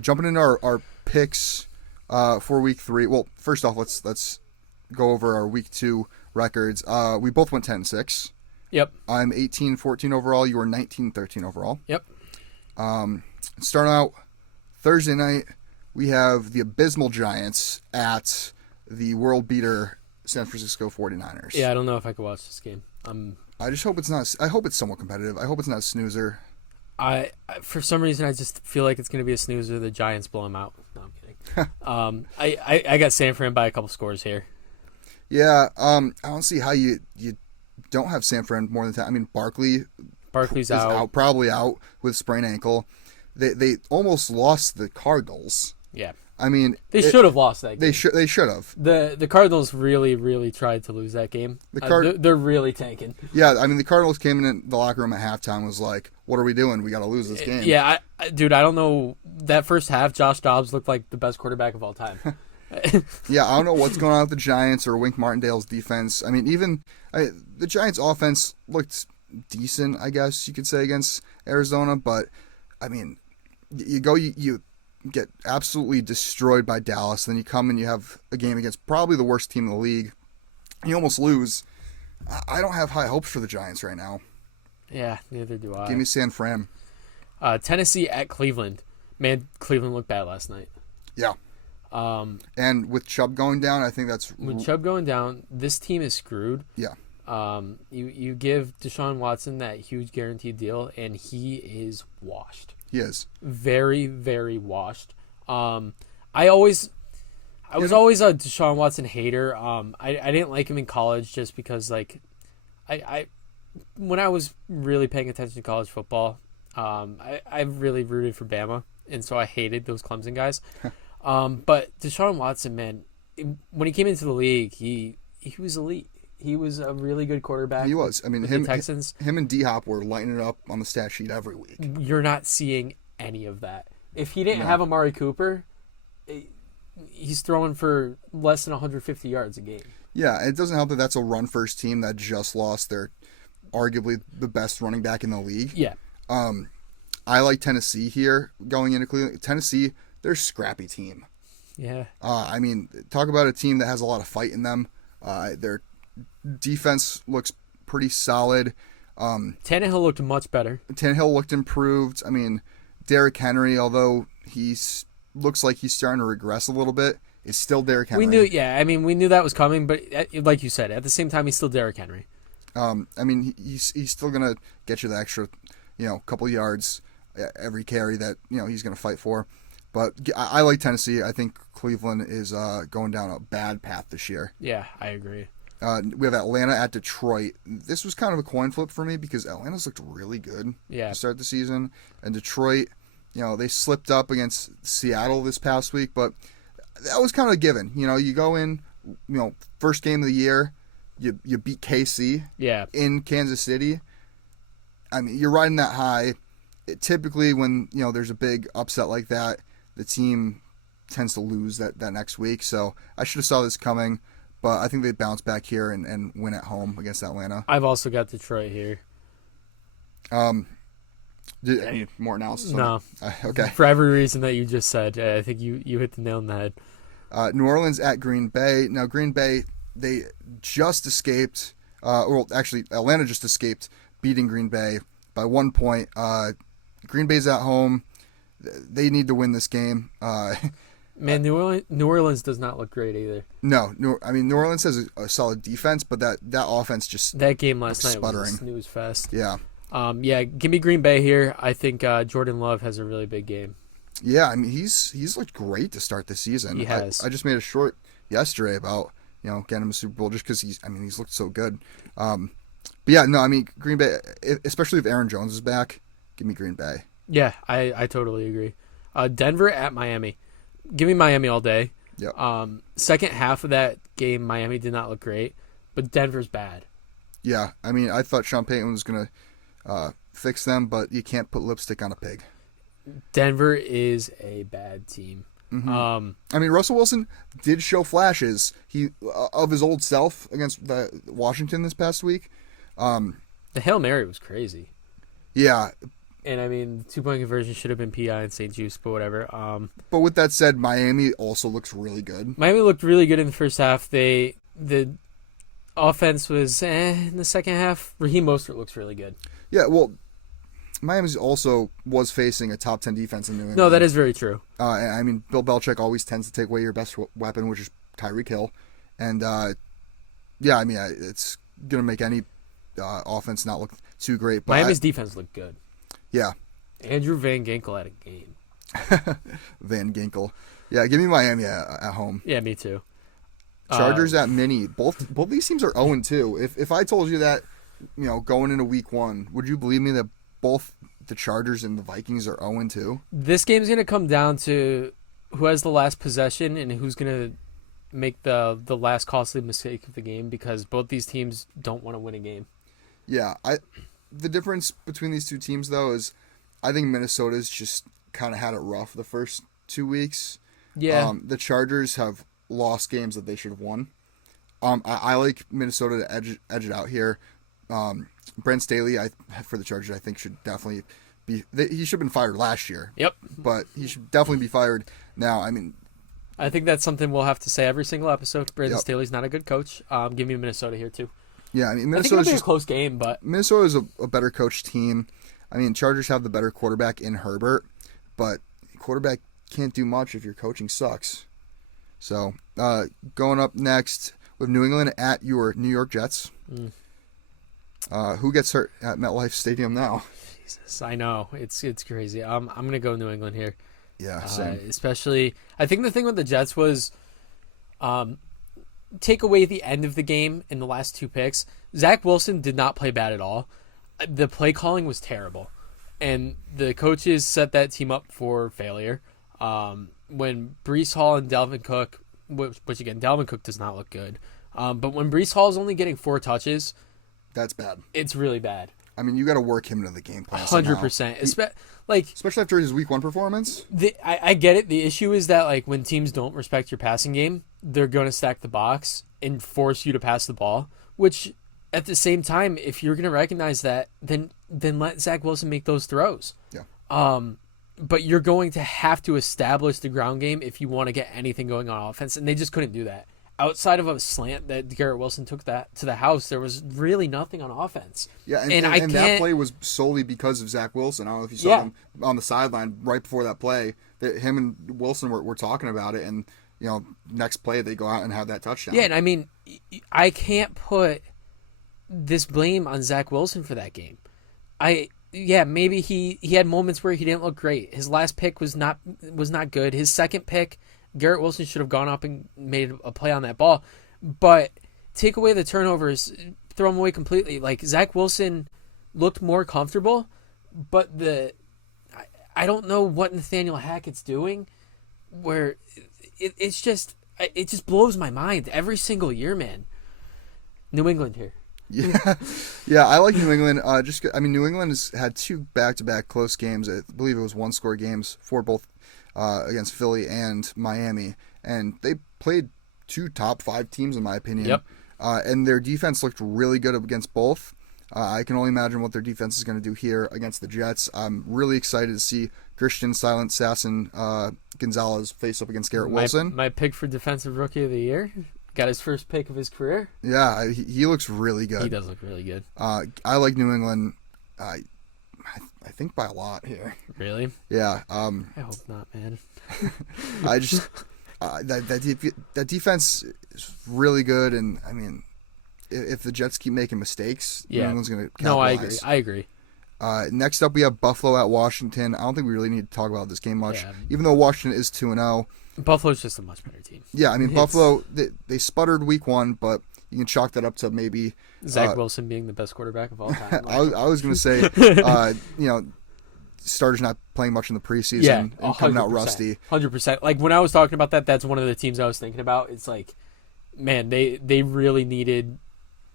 Jumping into our picks for week 3. Well, first off, let's go over our week 2 records. We both went 10-6. Yep. I'm 18-14 overall. You were 19-13 overall. Yep. Starting out Thursday night, we have the abysmal Giants at the world beater San Francisco 49ers. Yeah, I don't know if I could watch this game. I just hope it's not. I hope it's somewhat competitive. I hope it's not a snoozer. I for some reason I just feel like it's going to be a snoozer. The Giants blow them out. No, I'm kidding. I got San Fran by a couple scores here. Yeah. I don't see how you don't have San Fran more than 10. I mean, Barkley's out, probably out with sprained ankle. They almost lost the Cardinals. Yeah. I mean, they should have lost that game. They should have. The Cardinals really tried to lose that game. They're really tanking. Yeah, I mean, the Cardinals came in the locker room at halftime and was like, "What are we doing? We got to lose this game." Yeah, dude, I don't know. That first half, Josh Dobbs looked like the best quarterback of all time. Yeah, I don't know what's going on with the Giants or Wink Martindale's defense. I mean, the Giants' offense looked decent, I guess you could say, against Arizona, but I mean, you get absolutely destroyed by Dallas, then you come and you have a game against probably the worst team in the league. You almost lose. I don't have high hopes for the Giants right now. Yeah, neither do I. Give me San Fran. Tennessee at Cleveland. Man, Cleveland looked bad last night. Yeah. And with Chubb going down, I think that's... With Chubb going down, this team is screwed. Yeah. You give Deshaun Watson that huge guaranteed deal, and he is washed. He is. Very, very washed. I was always a Deshaun Watson hater. I didn't like him in college just because, like, when I was really paying attention to college football, I really rooted for Bama, and so I hated those Clemson guys. But Deshaun Watson, man, when he came into the league, he was elite. He was a really good quarterback. He was. I mean, the Texans. Him and D-Hop were lighting it up on the stat sheet every week. You're not seeing any of that. If he didn't have Amari Cooper, he's throwing for less than 150 yards a game. Yeah, it doesn't help that that's a run-first team that just lost their arguably the best running back in the league. Yeah. I like Tennessee here going into Cleveland. Tennessee, they're a scrappy team. Yeah. I mean, talk about a team that has a lot of fight in them. Their defense looks pretty solid. Tannehill looked much better. Tannehill looked improved. I mean, Derrick Henry, although looks like he's starting to regress a little bit, is still Derrick Henry. We knew that was coming, but like you said, at the same time, he's still Derrick Henry. I mean, he's still gonna get you the extra, couple yards every carry that he's gonna fight for. But I like Tennessee. I think Cleveland is going down a bad path this year. Yeah, I agree. We have Atlanta at Detroit. This was kind of a coin flip for me because Atlanta's looked really good to start the season. And Detroit, they slipped up against Seattle this past week, but that was kind of a given. You go in, first game of the year, you beat KC in Kansas City. I mean, you're riding that high. Typically when, there's a big upset like that, the team tends to lose that next week. So I should have saw this coming. But I think they bounce back here and win at home against Atlanta. I've also got Detroit here. Any more analysis? No. Okay. For every reason that you just said, I think you hit the nail on the head. New Orleans at Green Bay. Now, Green Bay, they just escaped. Actually, Atlanta just escaped beating Green Bay by 1 point. Green Bay's at home. They need to win this game. Man, New Orleans does not look great either. No, New Orleans has a solid defense, but that offense just that game last night sputtering. Was a snooze fest. Yeah. Give me Green Bay here. I think Jordan Love has a really big game. Yeah, I mean he's looked great to start the season. He has. I just made a short yesterday about getting him a Super Bowl just because he's looked so good. But yeah, no, I mean Green Bay, especially if Aaron Jones is back, give me Green Bay. Yeah, I totally agree. Denver at Miami. Give me Miami all day. Yeah. Second half of that game, Miami did not look great, but Denver's bad. Yeah, I mean, I thought Sean Payton was going to fix them, but you can't put lipstick on a pig. Denver is a bad team. Mm-hmm. I mean, Russell Wilson did show flashes of his old self against Washington this past week. The Hail Mary was crazy. Yeah, And I mean, the 2-point conversion should have been PI and St. Juice, but whatever. But with that said, Miami also looks really good. Miami looked really good in the first half. The offense was in the second half. Raheem Mostert looks really good. Yeah, well, Miami also was facing a top 10 defense in New England. No, that is very true. I mean, Bill Belichick always tends to take away your best weapon, which is Tyreek Hill. And, yeah, I mean, it's going to make any offense not look too great. But Miami's defense looked good. Yeah. Andrew Van Ginkel had a game. Van Ginkel. Yeah, give me Miami at home. Yeah, me too. Chargers at Mini. Both these teams are 0-2. If I told you that, going into week 1, would you believe me that both the Chargers and the Vikings are 0-2? This game's going to come down to who has the last possession and who's going to make the last costly mistake of the game, because both these teams don't want to win a game. Yeah, the difference between these two teams, though, is I think Minnesota's just kind of had it rough the first 2 weeks. Yeah. The Chargers have lost games that they should have won. I like Minnesota to edge it out here. Brent Staley, for the Chargers, I think should definitely be. He should have been fired last year. Yep. But he should definitely be fired now. I mean, I think that's something we'll have to say every single episode. Brandon Yep. Staley's not a good coach. Give me Minnesota here too. Yeah, I mean, I think it'll be a close game, but Minnesota is a better coached team. I mean, Chargers have the better quarterback in Herbert, but quarterback can't do much if your coaching sucks. So, going up next with New England at your New York Jets. Who gets hurt at MetLife Stadium now? Jesus, I know. It's crazy. I'm going to go New England here. Yeah, same. Especially, I think the thing with the Jets was take away the end of the game in the last 2 picks. Zach Wilson did not play bad at all. The play calling was terrible. And the coaches set that team up for failure. When Breece Hall and Dalvin Cook, which again, Dalvin Cook does not look good. But when Breece Hall is only getting 4 touches, that's bad. It's really bad. I mean, you got to work him into the game plan. 100%. Especially after his week 1 performance. I get it. The issue is that when teams don't respect your passing game, they're going to stack the box and force you to pass the ball. Which, at the same time, if you're going to recognize that, then let Zach Wilson make those throws. Yeah. But you're going to have to establish the ground game if you want to get anything going on offense, and they just couldn't do that. Outside of a slant that Garrett Wilson took that to the house, there was really nothing on offense. Yeah, and that play was solely because of Zach Wilson. I don't know if you saw him on the sideline right before that play. That him and Wilson were talking about it, and next play they go out and have that touchdown. Yeah, and I mean, I can't put this blame on Zach Wilson for that game. Maybe he had moments where he didn't look great. His last pick was not good. His second pick, Garrett Wilson should have gone up and made a play on that ball. But take away the turnovers, throw them away completely. Zach Wilson looked more comfortable, but I don't know what Nathaniel Hackett's doing, where it just blows my mind every single year, man. New England here. Yeah, I like New England. New England has had 2 back-to-back close games. I believe it was 1-score games for both against Philly and Miami, and they played 2 top 5 teams in my opinion. Yep. And their defense looked really good against both. I can only imagine what their defense is going to do here against the Jets. I'm really excited to see Christian Silent Assassin Gonzalez face up against Garrett Wilson. My pick for Defensive Rookie of the Year. Got his first pick of his career. Yeah, he looks really good. He does look really good. I like New England. I think by a lot here. Really? Yeah. I hope not, man. I just that defense is really good, and I mean, if the Jets keep making mistakes, New England's going to capitalize. No, I agree. Next up, we have Buffalo at Washington. I don't think we really need to talk about this game much, even though Washington is 2-0. Buffalo's just a much better team. Yeah, I mean, Buffalo, they sputtered week 1, but you can chalk that up to maybe Zach Wilson being the best quarterback of all time. I was going to say, starters not playing much in the preseason and coming out rusty. 100%. When I was talking about that, that's one of the teams I was thinking about. It's man, they really needed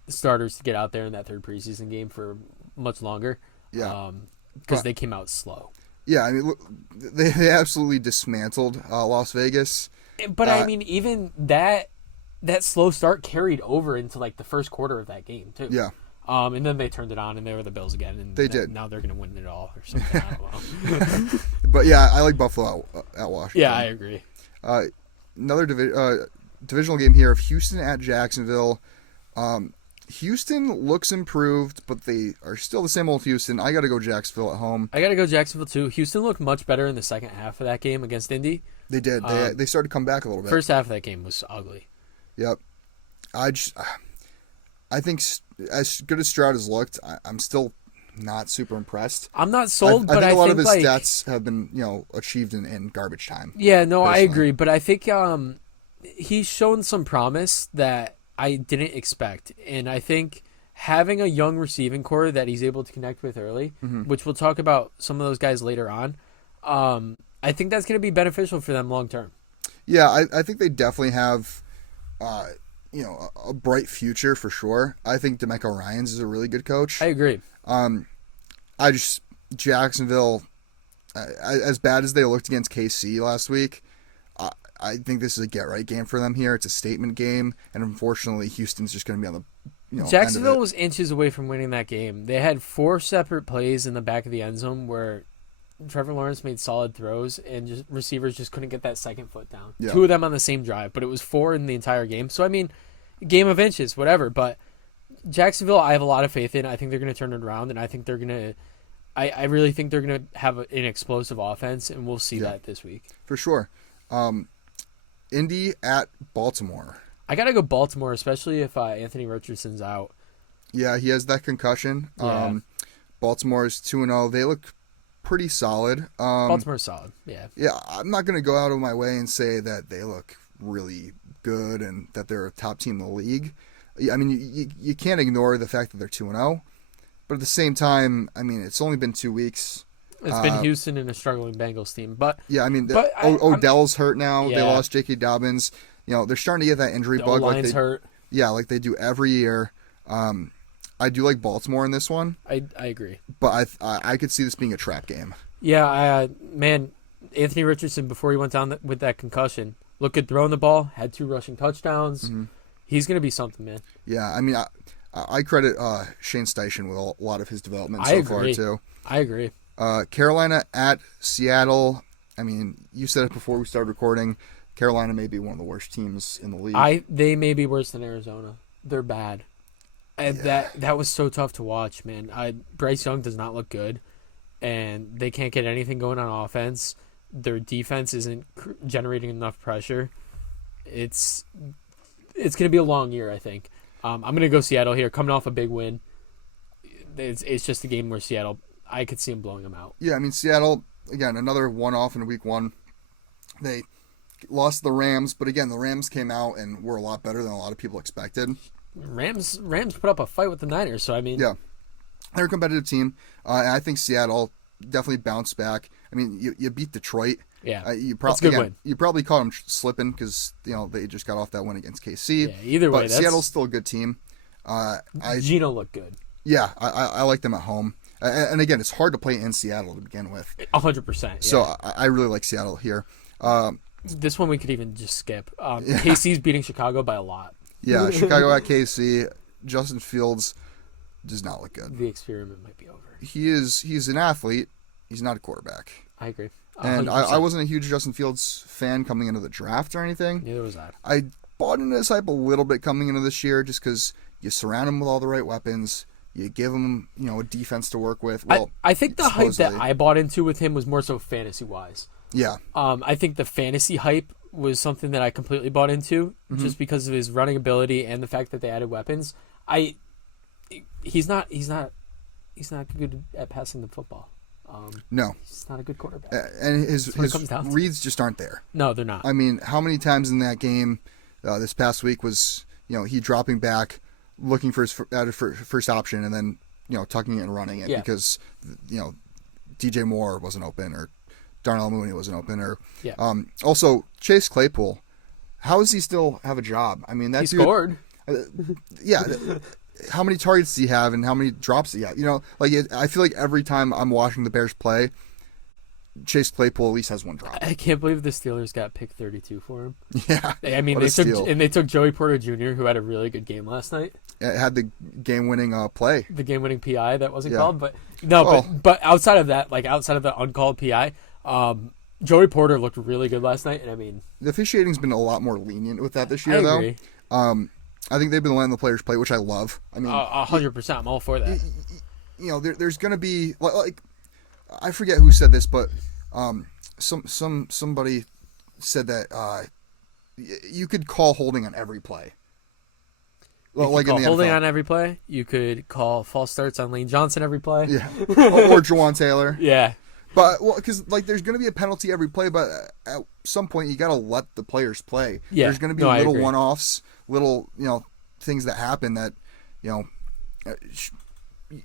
starters to get out there in that 3rd preseason game for much longer. Yeah. Because they came out slow. Yeah, I mean, look, they absolutely dismantled Las Vegas. But I mean, even that slow start carried over into the first quarter of that game too. Yeah. And then they turned it on, and they were the Bills again. And they did. Now they're going to win it all or something. I don't know. But, yeah, I like Buffalo at Washington. Yeah, I agree. Another divisional game here of Houston at Jacksonville. Houston looks improved, but they are still the same old Houston. I got to go Jacksonville at home. I got to go Jacksonville, too. Houston looked much better in the second half of that game against Indy. They did. They started to come back a little bit. First half of that game was ugly. Yep. I think as good as Stroud has looked, I'm still not super impressed. I'm not sold, but I think a lot of his stats have been, achieved in garbage time. Yeah, no, personally. I agree, but I think he's shown some promise that I didn't expect, and I think having a young receiving core that he's able to connect with early, which we'll talk about some of those guys later on, I think that's going to be beneficial for them long term. Yeah, I think they definitely have. A bright future for sure. I think DeMeco Ryans is a really good coach. I agree. Jacksonville, as bad as they looked against KC last week, I think this is a get-right game for them here. It's a statement game, and unfortunately, Houston's just going to be on the Jacksonville was inches away from winning that game. They had 4 separate plays in the back of the end zone where Trevor Lawrence made solid throws, and receivers just couldn't get that second foot down. Yeah. 2 of them on the same drive, but it was 4 in the entire game. So, I mean, game of inches, whatever. But Jacksonville, I have a lot of faith in. I think they're going to turn it around, and I think they're going to – I really think they're going to have an explosive offense, and we'll see that this week. For sure. Indy at Baltimore. I got to go Baltimore, especially if Anthony Richardson's out. Yeah, he has that concussion. Yeah. Baltimore's 2-0. They look pretty solid. Baltimore's solid, yeah. Yeah, I'm not going to go out of my way and say that they look really good and that they're a top team in the league. I mean, you can't ignore the fact that they're 2-0. But at the same time, I mean, it's only been 2 weeks. It's been Houston and a struggling Bengals team. But yeah, I mean, Odell's hurt now. Yeah. They lost J.K. Dobbins. They're starting to get that injury bug. O-line's hurt. Yeah, like they do every year. I do like Baltimore in this one. I agree. But I could see this being a trap game. Yeah, man, Anthony Richardson, before he went down with that concussion, looked good throwing the ball, had 2 rushing touchdowns. Mm-hmm. He's going to be something, man. Yeah, I mean, I credit Shane Steichen with a lot of his development so far, too. I agree. Carolina at Seattle. I mean, you said it before we started recording. Carolina may be one of the worst teams in the league. They may be worse than Arizona. They're bad. And that was so tough to watch, man. Bryce Young does not look good, and they can't get anything going on offense. Their defense isn't generating enough pressure. It's going to be a long year, I think. I'm going to go Seattle here, coming off a big win. It's just a game where Seattle, I could see them blowing them out. Yeah, I mean, Seattle, again, another one-off in week 1. They lost the Rams, but again, the Rams came out and were a lot better than a lot of people expected. Rams put up a fight with the Niners, so I mean... Yeah, they're a competitive team, and I think Seattle definitely bounced back. I mean, you beat Detroit. Yeah, that's a good win. You probably caught them slipping because they just got off that win against KC. Yeah, either way, but Seattle's still a good team. Gino looked good. Yeah, I like them at home. And again, it's hard to play in Seattle to begin with. 100%. Yeah. So I really like Seattle here. This one we could even just skip. KC's beating Chicago by a lot. Yeah, Chicago at KC. Justin Fields does not look good. The experiment might be over. He's an athlete. He's not a quarterback. I agree. 100%. And I wasn't a huge Justin Fields fan coming into the draft or anything. Neither was I. I bought into this hype a little bit coming into this year just because you surround him with all the right weapons. You give him, a defense to work with. Well, I think the hype that I bought into with him was more so fantasy-wise. Yeah. I think the fantasy hype was something that I completely bought into just because of his running ability and the fact that they added weapons. He's not good at passing the football. No. He's not a good quarterback. And his reads just aren't there. No, they're not. I mean, how many times in that game this past week was, he dropping back, looking for his first option, and then, tucking it and running it because, DJ Moore wasn't open or Darnell Mooney wasn't open. Or also, Chase Claypool, how does he still have a job? I mean, he scored. Yeah. How many targets do you have and how many drops do you have? I feel like every time I'm watching the Bears play, Chase Claypool at least has one drop. I can't believe the Steelers got pick 32 for him. Yeah. I mean, they took Joey Porter Jr., who had a really good game last night. had the game-winning play. The game-winning PI that wasn't called, but no, but outside of that, like outside of the uncalled PI, Joey Porter looked really good last night, and I mean the officiating's been a lot more lenient with that this year, I agree. though. I think they've been letting the players play, which I love. I mean, 100%, I'm all for that. There's going to be like I forget who said this, but somebody said that you could call holding on every play. Well, like in the holding NFL. On every play. You could call false starts on Lane Johnson every play. Yeah, or Jawan Taylor. Yeah. But because like there's going to be a penalty every play, but at some point you got to let the players play. Yeah. There's going to be little one-offs, little things that happen that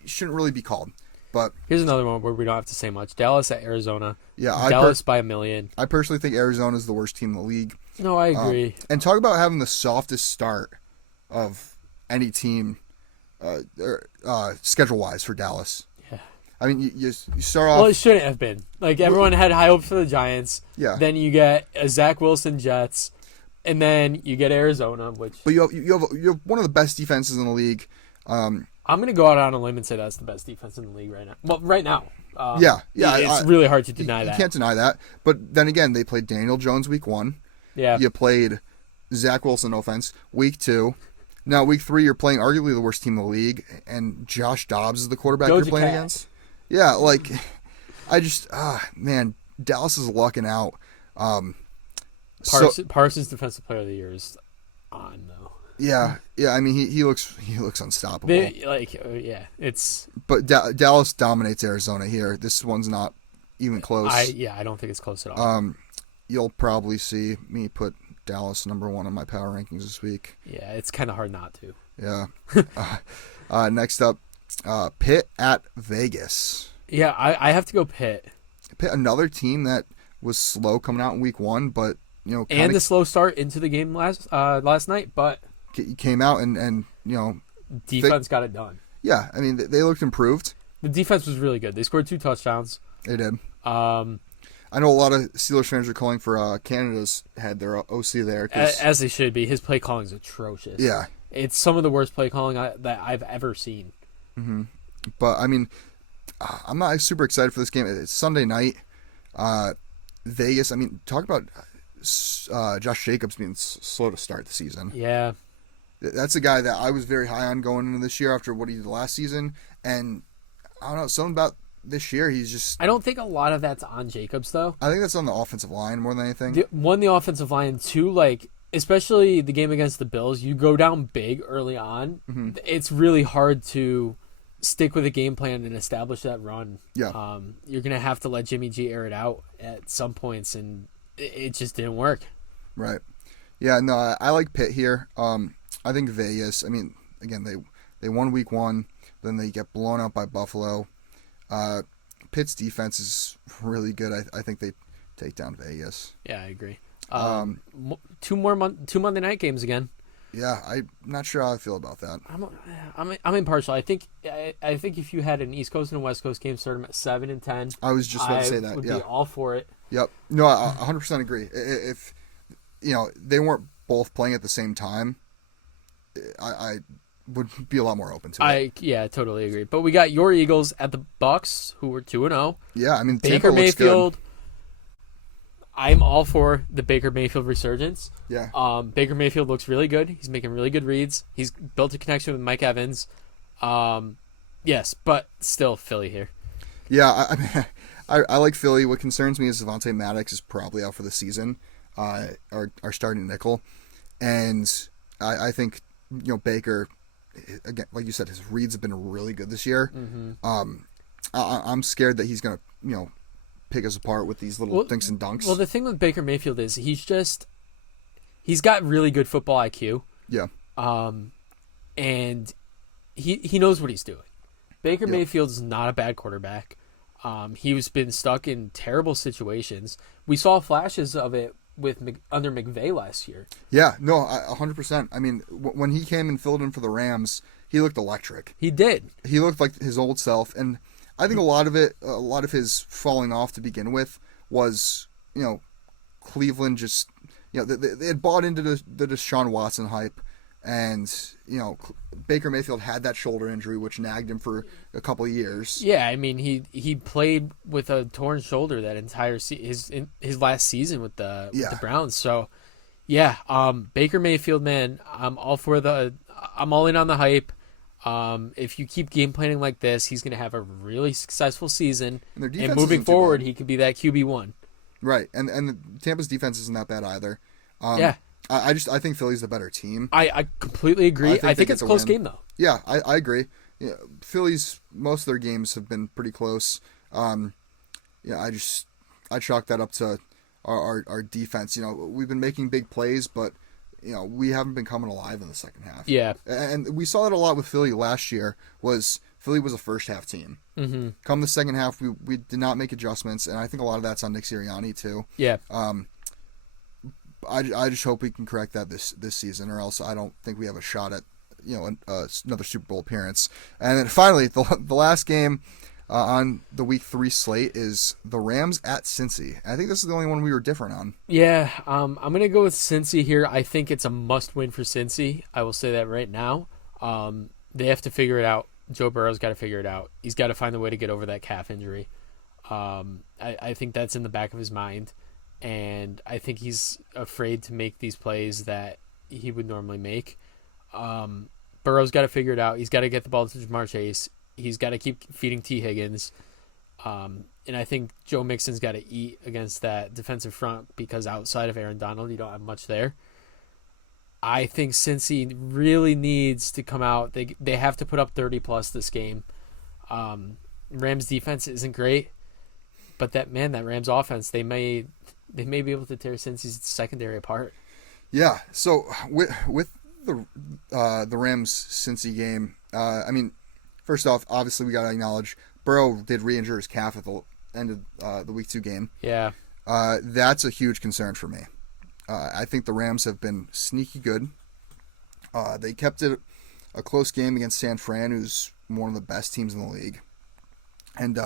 shouldn't really be called. But here's another one where we don't have to say much. Dallas at Arizona. Yeah, Dallas by 1,000,000. I personally think Arizona is the worst team in the league. No, I agree. And talk about having the softest start of any team, schedule-wise for Dallas. Yeah. I mean, you start off. Well, it shouldn't have been. Like everyone had high hopes for the Giants. Yeah. Then you get a Zach Wilson Jets, and then you get Arizona, which. But you have one of the best defenses in the league. I'm going to go out on a limb and say that's the best defense in the league right now. Well, right now. It's really hard to deny that. You can't deny that. But then again, they played Daniel Jones week 1. Yeah. You played Zach Wilson offense week 2. Now week 3, you're playing arguably the worst team in the league, and Josh Dobbs is the quarterback you're playing against. Yeah, like I just man, Dallas is lucking out. Parsons Defensive Player of the Year is on though. Yeah. I mean, he looks unstoppable. It's. But Dallas dominates Arizona here. This one's not even close. I don't think it's close at all. You'll probably see me put Dallas number 1 on my power rankings this week. Yeah, it's kind of hard not to. Yeah. Next up, Pitt at Vegas. Yeah, I have to go Pitt. Pitt, another team that was slow coming out in week 1, but and the slow start into the game last night, but. Came out and defense got it done. Yeah, I mean they looked improved. The defense was really good. They scored 2 touchdowns. They did. I know a lot of Steelers fans are calling for Canada's head, their OC there. As they should be. His play calling is atrocious. Yeah, it's some of the worst play calling that I've ever seen. Mm-hmm. But I mean, I'm not super excited for this game. It's Sunday night. Vegas. I mean, talk about Josh Jacobs being slow to start the season. Yeah. That's a guy that I was very high on going into this year after what he did last season. And I don't know, something about this year, he's just... I don't think a lot of that's on Jacobs, though. I think that's on the offensive line more than anything. The offensive line, too, like, especially the game against the Bills, you go down big early on. Mm-hmm. It's really hard to stick with a game plan and establish that run. Yeah. You're going to have to let Jimmy G air it out at some points, and it just didn't work. Right. Yeah, no, I like Pitt here. I think Vegas, I mean, again, they won week 1, then they get blown out by Buffalo. Pitt's defense is really good. I think they take down Vegas. Yeah, I agree. Two Monday night games again. Yeah, I'm not sure how I feel about that. I'm impartial. I think if you had an East Coast and a West Coast game, start them at 7 and 10. I was just about to say that. I would be all for it. Yep. No, I 100% agree. If they weren't both playing at the same time, I would be a lot more open to it. Yeah, totally agree. But we got your Eagles at the Bucks, who were 2-0. Yeah, I mean, Baker Mayfield. I'm all for the Baker Mayfield resurgence. Yeah. Baker Mayfield looks really good. He's making really good reads. He's built a connection with Mike Evans. Yes, but still Philly here. Yeah, I like Philly. What concerns me is Devontae Maddox is probably out for the season, our starting nickel. And I think, Baker, again, like you said, his reads have been really good this year. Mm-hmm. I'm scared that he's going to, pick us apart with these little dinks and dunks. Well, the thing with Baker Mayfield is he's got really good football IQ. Yeah. And he knows what he's doing. Baker Mayfield is not a bad quarterback. He's been stuck in terrible situations. We saw flashes of it under McVay last year. Yeah, no, 100%. I mean, when he came and filled in for the Rams, he looked electric. He did. He looked like his old self, and I think a lot of his falling off to begin with was, Cleveland just, they had bought into the Deshaun Watson hype, And, Baker Mayfield had that shoulder injury, which nagged him for a couple of years. Yeah, I mean, he played with a torn shoulder that entire his last season with the Browns. So, yeah, Baker Mayfield, man, I'm all in on the hype. If you keep game planning like this, he's going to have a really successful season. And moving forward, he could be that QB1. Right, and Tampa's defense isn't that bad either. Yeah. I think Philly's the better team. I completely agree. I think it's a close game, though. Yeah, I agree. Yeah, Philly's, most of their games have been pretty close. I chalk that up to our defense. We've been making big plays, but we haven't been coming alive in the second half. Yeah. And we saw that a lot with Philly last year. Philly was a first half team. Mm-hmm. Come the second half, we did not make adjustments, and I think a lot of that's on Nick Sirianni too. Yeah. I just hope we can correct that this season, or else I don't think we have a shot at another Super Bowl appearance. And then finally, the last game on the Week 3 slate is the Rams at Cincy. I think this is the only one we were different on. Yeah, I'm gonna go with Cincy here. I think it's a must-win for Cincy. I will say that right now. They have to figure it out. Joe Burrow's got to figure it out. He's got to find a way to get over that calf injury. I think that's in the back of his mind. And I think he's afraid to make these plays that he would normally make. Burrow's got to figure it out. He's got to get the ball to Jamar Chase. He's got to keep feeding T. Higgins. And I think Joe Mixon's got to eat against that defensive front because outside of Aaron Donald, you don't have much there. I think Cincy really needs to come out. They have to put up 30-plus this game. Rams defense isn't great, but that Rams offense, they may be able to tear Cincy's secondary apart. Yeah. So with the Rams Cincy game, first off, obviously we got to acknowledge Burrow did re-injure his calf at the end of the Week 2 game. Yeah. That's a huge concern for me. I think the Rams have been sneaky good. They kept it a close game against San Fran, who's one of the best teams in the league. And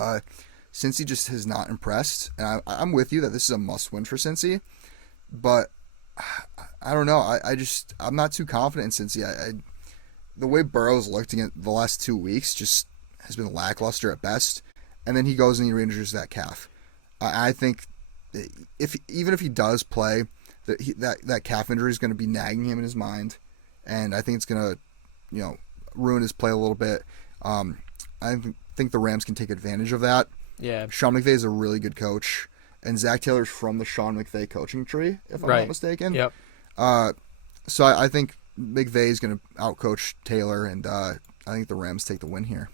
Cincy just has not impressed. And I'm with you that this is a must-win for Cincy. But I don't know. I'm not too confident in Cincy. The way Burrow's looked in the last 2 weeks just has been lackluster at best. And then he goes and he re-injures that calf. I think even if he does play, that calf injury is going to be nagging him in his mind, and I think it's going to, ruin his play a little bit. I think the Rams can take advantage of that. Yeah, Sean McVay is a really good coach, and Zach Taylor's from the Sean McVay coaching tree, if I'm not mistaken. Yep. So I think McVay is going to outcoach Taylor, and I think the Rams take the win here.